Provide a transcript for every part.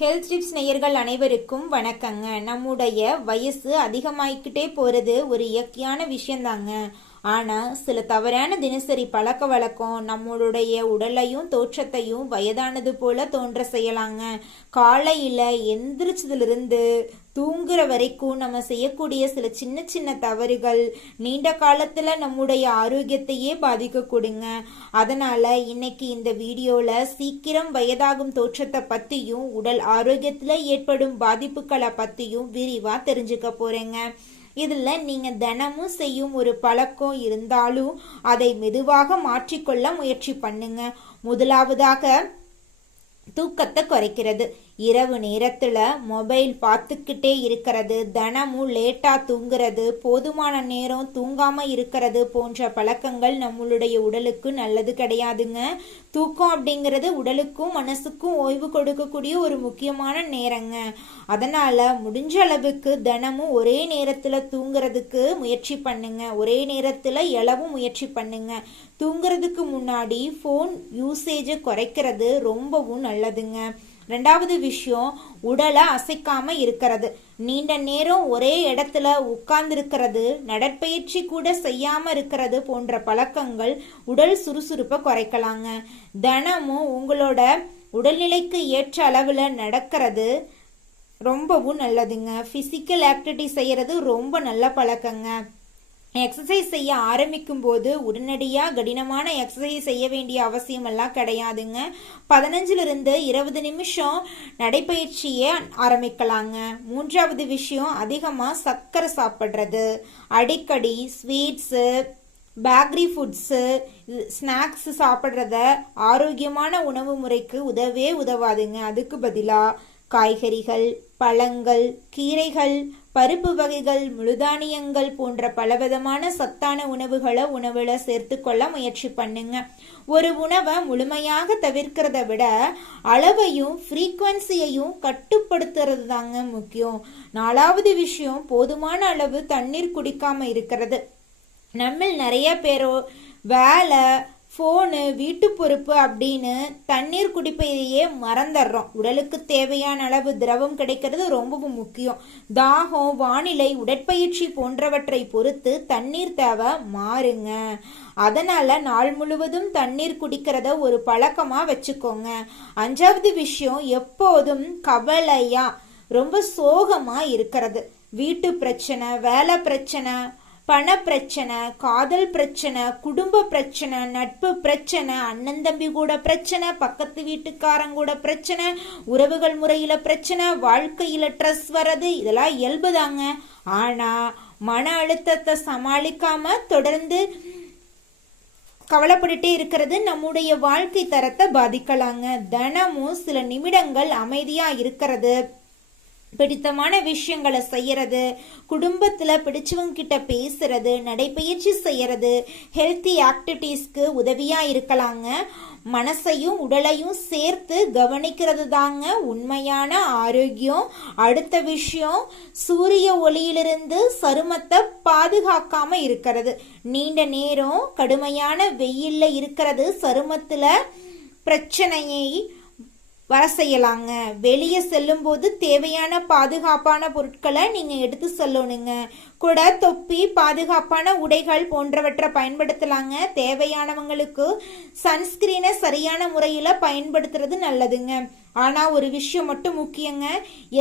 Health tips நேயர்கள் அனைவருக்கும் வணக்கங்க. நம்முடைய வயசு அதிகமாயிக்கிட்டே போறது ஒரு இயற்கையான விஷயம்தாங்க. ஆனா சில தவறான தினசரி பழக்க வழக்கம் நம்மளுடைய உடலையும் தோற்றத்தையும் வயதானது போல தோன்ற செய்யலாங்க. காலையில எந்திரிச்சதுல தூங்குற வரைக்கும் நம்ம செய்யக்கூடிய சில சின்ன சின்ன தவறுகள் நீண்ட காலத்துல நம்முடைய ஆரோக்கியத்தையே பாதிக்க கொடுங்க. அதனால இன்னைக்கு இந்த வீடியோல சீக்கிரம் வயதாகும் தோற்றத்தை பத்தியும் உடல் ஆரோக்கியத்துல ஏற்படும் பாதிப்புகளை பத்தியும் விரிவா தெரிஞ்சுக்க போறேங்க. இதுல நீங்க தினமும் செய்யும் ஒரு பழக்கம் இருந்தாலும் அதை மெதுவாக மாற்றிக்கொள்ள முயற்சி பண்ணுங்க. முதலாவதாக தூக்கத்தை குறைக்கிறது. இரவு நேரத்துல மொபைல் பார்த்துக்கிட்டே இருக்கிறது, தினமும் லேட்டா தூங்குறது, போதுமான நேரம் தூங்காம இருக்கிறது போன்ற பழக்கங்கள் நம்மளுடைய உடலுக்கு நல்லது கிடையாதுங்க. தூக்கம் அப்படிங்கிறது உடலுக்கும் மனசுக்கும் ஓய்வு கொடுக்கக்கூடிய ஒரு முக்கியமான நேரங்க. அதனால முடிஞ்ச அளவுக்கு தினமும் ஒரே நேரத்துல தூங்குறதுக்கு முயற்சி பண்ணுங்க. ஒரே நேரத்துல எழவும் முயற்சி பண்ணுங்க. தூங்குறதுக்கு முன்னாடி போன் யூசேஜை குறைக்கிறது ரொம்பவும் நல்லதுங்க. ரெண்டாவது விஷயம், உடலை அசைக்காம இருக்கிறது. நீண்ட நேரம் ஒரே இடத்துல உட்கார்ந்து இருக்கிறது, நடைப்பயிற்சி கூட செய்யாம இருக்கிறது போன்ற பழக்கங்கள் உடல் சுறுசுறுப்பை குறைக்கலாங்க. தினமும் உங்களோட உடல்நிலைக்கு ஏற்ற அளவுல நடக்கிறது ரொம்பவும் நல்லதுங்க. பிசிக்கல் ஆக்டிவிட்டி செய்யறது ரொம்ப நல்ல பழக்கங்க. எக்ஸசைஸ் செய்ய ஆரம்பிக்கும் போது உடனடியாக கடினமான எக்ஸசைஸ் செய்ய வேண்டிய அவசியம் எல்லாம் கிடையாதுங்க. 15-20 நிமிஷம் நடைப்பயிற்சியே ஆரம்பிக்கலாங்க. மூன்றாவது விஷயம், அதிகமாக சர்க்கரை சாப்பிட்றது, அடிக்கடி ஸ்வீட்ஸு, பேக்கரி ஃபுட்ஸு, ஸ்நாக்ஸ் சாப்பிட்றத ஆரோக்கியமான உணவு முறைக்கு உதவே உதவாதுங்க. அதுக்கு பதிலாக காய்கறிகள், பழங்கள், கீரைகள், பருப்பு வகைகள், முழுதானியங்கள் போன்ற பலவிதமான சத்தான உணவுகளை உணவுல சேர்த்துக்கொள்ள முயற்சி பண்ணுங்க. ஒரு உணவை முழுமையாக தவிர்க்கிறத விட அளவையும் ஃப்ரீக்வன்சியையும் கட்டுப்படுத்துறது தாங்க முக்கியம். நாலாவது விஷயம், போதுமான அளவு தண்ணீர் குடிக்காம இருக்கிறது. நம்ம நிறைய பேரோ வேலை, ஃபோனு, வீட்டு பொறுப்பு அப்படின்னு தண்ணீர் குடிப்பதையே மறந்துடுறோம். உடலுக்கு தேவையான அளவு திரவம் கிடைக்கிறது ரொம்பவும் முக்கியம். தாகம், வானிலை, உடற்பயிற்சி போன்றவற்றை பொறுத்து தண்ணீர் தேவை மாறுங்க. அதனால நாள் முழுவதும் தண்ணீர் குடிக்கிறத ஒரு பழக்கமா வச்சுக்கோங்க. அஞ்சாவது விஷயம், எப்போதும் கவலையா ரொம்ப சோகமா இருக்கிறது. வீட்டு பிரச்சனை, வேலை பிரச்சனை, பண பிரச்சனை, காதல் பிரச்சனை, குடும்ப பிரச்சனை, நட்பு பிரச்சனை, அண்ணன் தம்பி கூட பிரச்சனை, பக்கத்து வீட்டுக்காரங்க கூட பிரச்சனை, உறவுகள் முறையில பிரச்சனை, வாழ்க்கையில ஸ்ட்ரெஸ் வர்றது, இதெல்லாம் இயல்புதாங்க. ஆனா மன அழுத்தத்தை சமாளிக்காம தொடர்ந்து கவலைப்பட்டுட்டே இருக்கிறது நம்முடைய வாழ்க்கை தரத்தை பாதிக்கலாங்க. தினமும் சில நிமிடங்கள் அமைதியா இருக்கிறது, பிடித்தமான விஷயங்களை செய்யறது, குடும்பத்துல பிடிச்சவங்க கிட்ட பேசுறது, நடைப்பயிற்சி செய்யறது ஹெல்த்தி ஆக்டிவிட்டீஸ்க்கு உதவியா இருக்கலாங்க. மனசையும் உடலையும் சேர்த்து கவனிக்கிறது தாங்க உண்மையான ஆரோக்கியம். அடுத்த விஷயம், சூரிய ஒளியிலிருந்து சருமத்தை பாதுகாக்காம இருக்கிறது. நீண்ட நேரம் கடுமையான வெயில்ல இருக்கிறது சருமத்துல பிரச்சனையை வர செய்யலாங்க. வெளியே செல்லும் போது தேவையான பாதுகாப்பான பொருட்களை நீங்க எடுத்து செல்லணுங்க. கூட தொப்பி, பாதுகாப்பான உடைகள் போன்றவற்றை பயன்படுத்தலாங்க. தேவையானவங்களுக்கு சன்ஸ்கிரீனை சரியான முறையில பயன்படுத்துறது நல்லதுங்க. ஆனா ஒரு விஷயம் மட்டும் முக்கியங்க,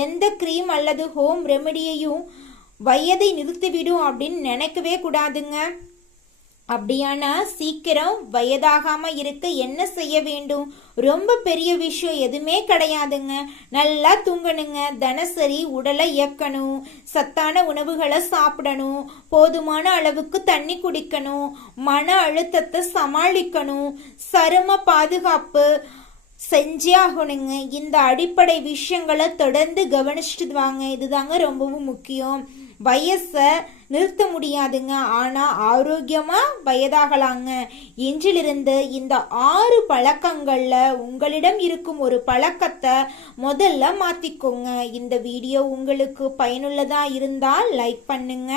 எந்த கிரீம் அல்லது ஹோம் ரெமெடியையும் வயதை நிறுத்திவிடும் அப்படின்னு நினைக்கவே கூடாதுங்க. அப்படியானா சீக்கிரம் வயதாகாம இருக்க என்ன செய்ய வேண்டும்? ரொம்ப பெரிய விஷயம் எதுவுமே கிடையாதுங்க. நல்லா தூங்கணுங்க, தினசரி உடலை இயக்கணும், சத்தான உணவுகளை சாப்பிடணும், போதுமான அளவுக்கு தண்ணி குடிக்கணும், மன அழுத்தத்தை சமாளிக்கணும், சரும பாதுகாப்பு செஞ்சே ஆகணுங்க. இந்த அடிப்படை விஷயங்களை தொடர்ந்து கவனிச்சுட்டு வாங்க. இதுதாங்க ரொம்பவும் முக்கியம். வயசை நிறுத்த முடியாதுங்க, ஆனா ஆரோக்கியமா வயதாகலாங்க. இன்றிலிருந்து இந்த 6 பழக்கங்கள்ல உங்களிடம் இருக்கும் ஒரு பழக்கத்தை முதல்ல மாத்திக்கோங்க. இந்த வீடியோ உங்களுக்கு பயனுள்ளதா இருந்தால் லைக் பண்ணுங்க.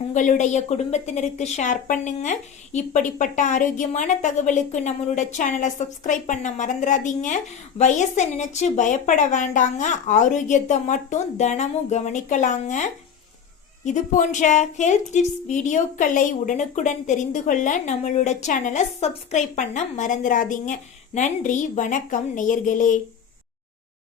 உங்களுடைய குடும்பத்தினருக்கு ஷேர் பண்ணுங்க. இப்படிப்பட்ட ஆரோக்கியமான தகவலுக்கு நம்மளோட சேனலை சப்ஸ்கிரைப் பண்ண மறந்துடாதீங்க. வயசை நினைச்சு பயப்பட வேண்டாங்க, ஆரோக்கியத்தை மட்டும் தினமும் கவனிக்கலாங்க. இது போன்ற ஹெல்த் டிப்ஸ் வீடியோக்களை உடனுக்குடன் தெரிந்து கொள்ள நம்மளோட சேனலை சப்ஸ்கிரைப் பண்ண மறந்துடாதீங்க. நன்றி, வணக்கம் நேயர்களே.